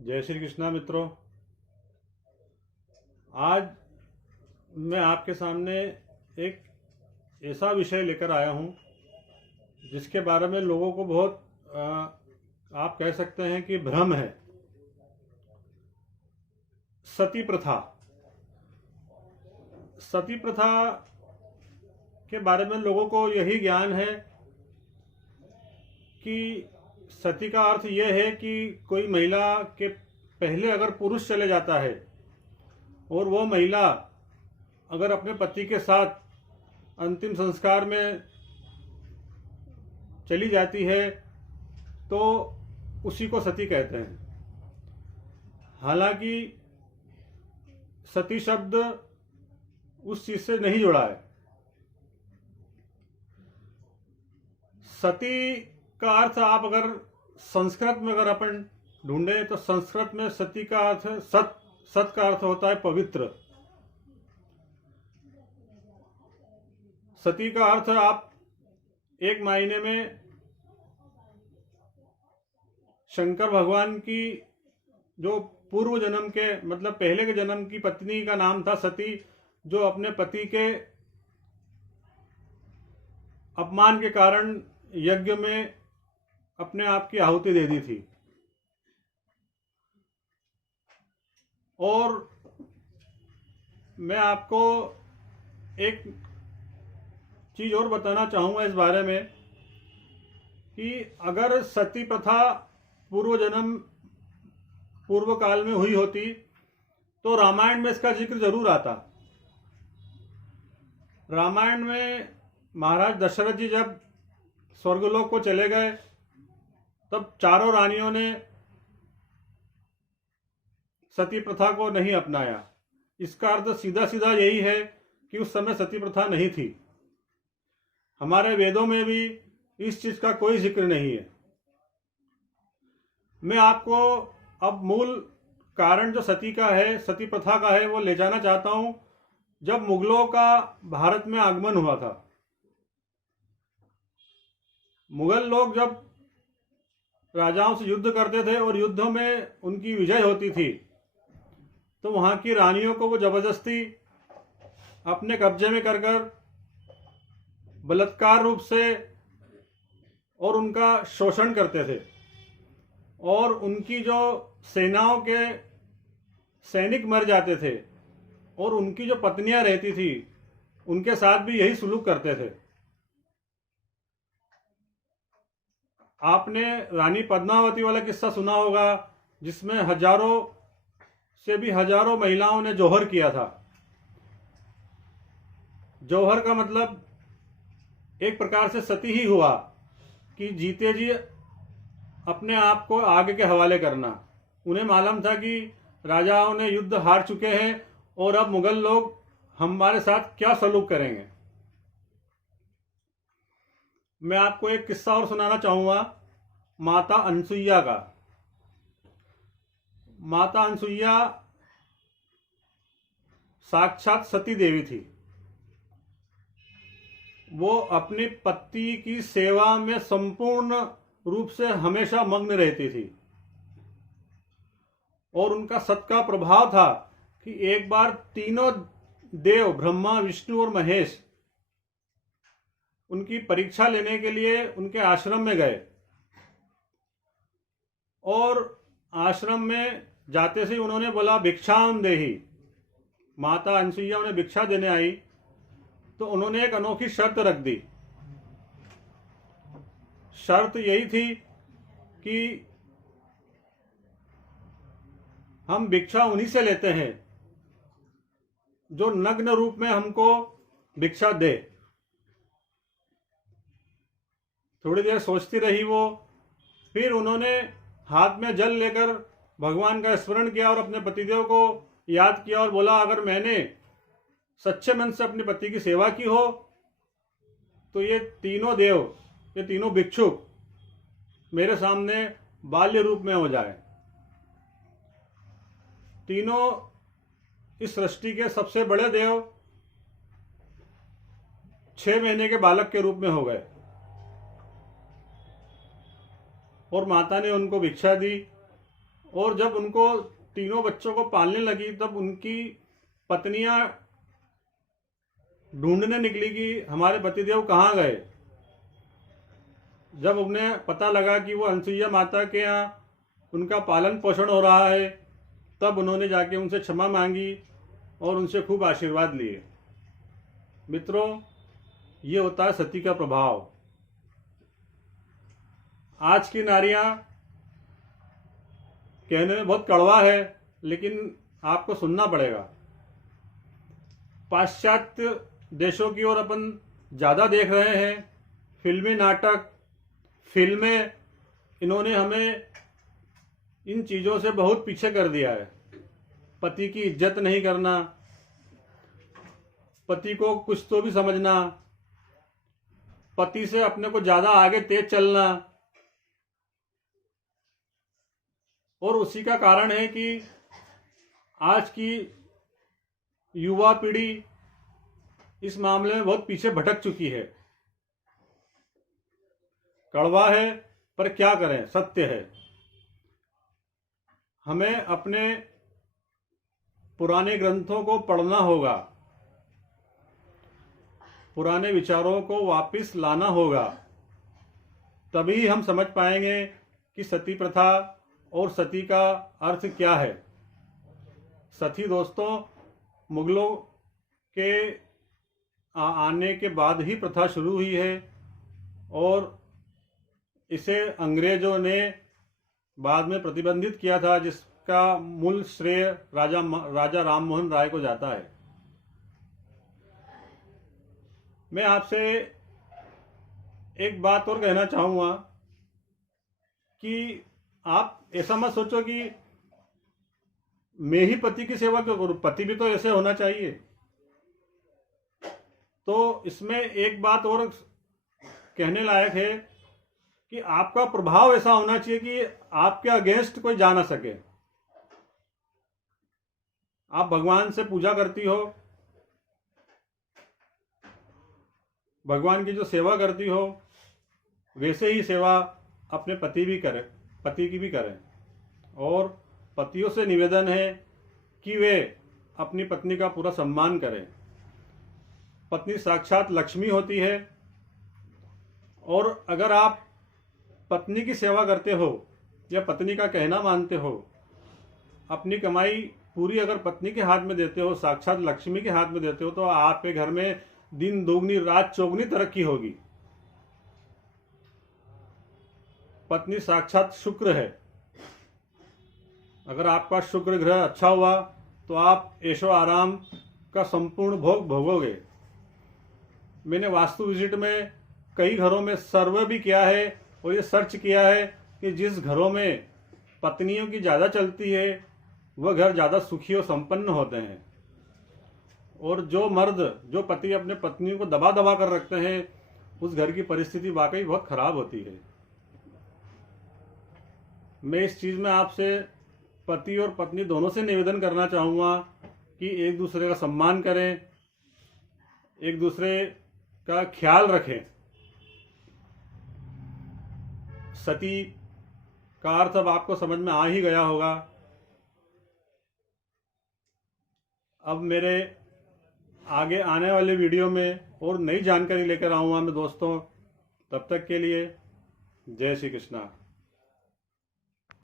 जय श्री कृष्णा मित्रों। आज मैं आपके सामने एक ऐसा विषय लेकर आया हूं जिसके बारे में लोगों को बहुत आप कह सकते हैं कि भ्रम है। सती प्रथा। सती प्रथा के बारे में लोगों को यही ज्ञान है कि सती का अर्थ यह है कि कोई महिला के पहले अगर पुरुष चले जाता है और वो महिला अगर अपने पति के साथ अंतिम संस्कार में चली जाती है तो उसी को सती कहते हैं। हालांकि सती शब्द उस चीज से नहीं जुड़ा है। सती का अर्थ आप अगर संस्कृत में अगर अपन ढूंढे तो संस्कृत में सती का अर्थ सत का अर्थ होता है पवित्र। सती का अर्थ आप एक मायने में शंकर भगवान की जो पूर्व जन्म के मतलब पहले के जन्म की पत्नी का नाम था सती, जो अपने पति के अपमान के कारण यज्ञ में अपने आप की आहुति दे दी थी। और मैं आपको एक चीज और बताना चाहूंगा इस बारे में कि अगर सती प्रथा पूर्व काल में हुई होती तो रामायण में इसका जिक्र जरूर आता। रामायण में महाराज दशरथ जी जब स्वर्गलोक को चले गए तब चारों रानियों ने सती प्रथा को नहीं अपनाया। इसका अर्थ सीधा सीधा यही है कि उस समय सती प्रथा नहीं थी। हमारे वेदों में भी इस चीज का कोई जिक्र नहीं है। मैं आपको अब मूल कारण जो सती का है, सती प्रथा का है, वो ले जाना चाहता हूं। जब मुगलों का भारत में आगमन हुआ था, मुगल लोग जब राजाओं से युद्ध करते थे और युद्धों में उनकी विजय होती थी तो वहां की रानियों को वो जबरदस्ती अपने कब्जे में कर बलात्कार रूप से और उनका शोषण करते थे। और उनकी जो सेनाओं के सैनिक मर जाते थे और उनकी जो पत्नियां रहती थी उनके साथ भी यही सुलूक करते थे। आपने रानी पद्मावती वाला किस्सा सुना होगा जिसमें हजारों से भी हजारों महिलाओं ने जौहर किया था। जौहर का मतलब एक प्रकार से सती ही हुआ कि जीते जी अपने आप को आगे के हवाले करना। उन्हें मालूम था कि राजाओं ने युद्ध हार चुके हैं और अब मुगल लोग हमारे साथ क्या सलूक करेंगे। मैं आपको एक किस्सा और सुनाना चाहूंगा माता अनसुईया का। माता अनसुईया साक्षात सती देवी थी। वो अपने पति की सेवा में संपूर्ण रूप से हमेशा मग्न रहती थी और उनका सत का प्रभाव था कि एक बार तीनों देव ब्रह्मा, विष्णु और महेश उनकी परीक्षा लेने के लिए उनके आश्रम में गए और आश्रम में जाते से उन्होंने बोला भिक्षाम देहि। माता अनसुईया उन्हें भिक्षा देने आई तो उन्होंने एक अनोखी शर्त रख दी। शर्त यही थी कि हम भिक्षा उन्हीं से लेते हैं जो नग्न रूप में हमको भिक्षा दे। थोड़ी देर सोचती रही वो, फिर उन्होंने हाथ में जल लेकर भगवान का स्मरण किया और अपने पतिदेव को याद किया और बोला अगर मैंने सच्चे मन से अपने पति की सेवा की हो तो ये तीनों देव, ये तीनों भिक्षुक मेरे सामने बाल्य रूप में हो जाए। तीनों इस सृष्टि के सबसे बड़े देव 6 महीने के बालक के रूप में हो गए। और माता ने उनको भिक्षा दी और जब उनको तीनों बच्चों को पालने लगी तब उनकी पत्नियां ढूंढने निकली कि हमारे पतिदेव कहाँ गए। जब उन्हें पता लगा कि वो अनसुईया माता के यहाँ उनका पालन पोषण हो रहा है, तब उन्होंने जाके उनसे क्षमा मांगी और उनसे खूब आशीर्वाद लिए। मित्रों, ये होता है सती का प्रभाव। आज की नारियां, कहने में बहुत कड़वा है लेकिन आपको सुनना पड़ेगा, पाश्चात्य देशों की ओर अपन ज़्यादा देख रहे हैं। फिल्मी नाटक, फिल्में, इन्होंने हमें इन चीज़ों से बहुत पीछे कर दिया है। पति की इज्जत नहीं करना, पति को कुछ तो भी समझना, पति से अपने को ज़्यादा आगे तेज चलना। और उसी का कारण है कि आज की युवा पीढ़ी इस मामले में बहुत पीछे भटक चुकी है। कड़वा है पर क्या करें, सत्य है। हमें अपने पुराने ग्रंथों को पढ़ना होगा, पुराने विचारों को वापस लाना होगा, तभी हम समझ पाएंगे कि सती प्रथा और सती का अर्थ क्या है। सती दोस्तों, मुगलों के आने के बाद ही प्रथा शुरू हुई है और इसे अंग्रेजों ने बाद में प्रतिबंधित किया था, जिसका मूल श्रेय राजा राम मोहन राय को जाता है। मैं आपसे एक बात और कहना चाहूँगा कि आप ऐसा मत सोचो कि मैं ही पति की सेवा क्यों करूं, पति भी तो ऐसे होना चाहिए। तो इसमें एक बात और कहने लायक है कि आपका प्रभाव ऐसा होना चाहिए कि आपके अगेंस्ट कोई जा ना सके। आप भगवान से पूजा करती हो, भगवान की जो सेवा करती हो, वैसे ही सेवा अपने पति की भी करें। और पतियों से निवेदन है कि वे अपनी पत्नी का पूरा सम्मान करें। पत्नी साक्षात लक्ष्मी होती है और अगर आप पत्नी की सेवा करते हो या पत्नी का कहना मानते हो, अपनी कमाई पूरी अगर पत्नी के हाथ में देते हो, साक्षात लक्ष्मी के हाथ में देते हो, तो आपके घर में दिन दोगुनी रात चौगुनी तरक्की होगी। पत्नी साक्षात शुक्र है। अगर आपका शुक्र ग्रह अच्छा हुआ तो आप ऐशो आराम का संपूर्ण भोग भोगोगे। मैंने वास्तु विजिट में कई घरों में सर्वे भी किया है और ये सर्च किया है कि जिस घरों में पत्नियों की ज़्यादा चलती है वह घर ज़्यादा सुखी और संपन्न होते हैं। और जो पति अपने पत्नियों को दबा दबा कर रखते हैं, उस घर की परिस्थिति वाकई बहुत खराब होती है। मैं इस चीज़ में आपसे पति और पत्नी दोनों से निवेदन करना चाहूँगा कि एक दूसरे का सम्मान करें, एक दूसरे का ख्याल रखें। सती का अर्थ अब आपको समझ में आ ही गया होगा। अब मेरे आगे आने वाले वीडियो में और नई जानकारी लेकर आऊँगा मैं दोस्तों। तब तक के लिए जय श्री कृष्णा।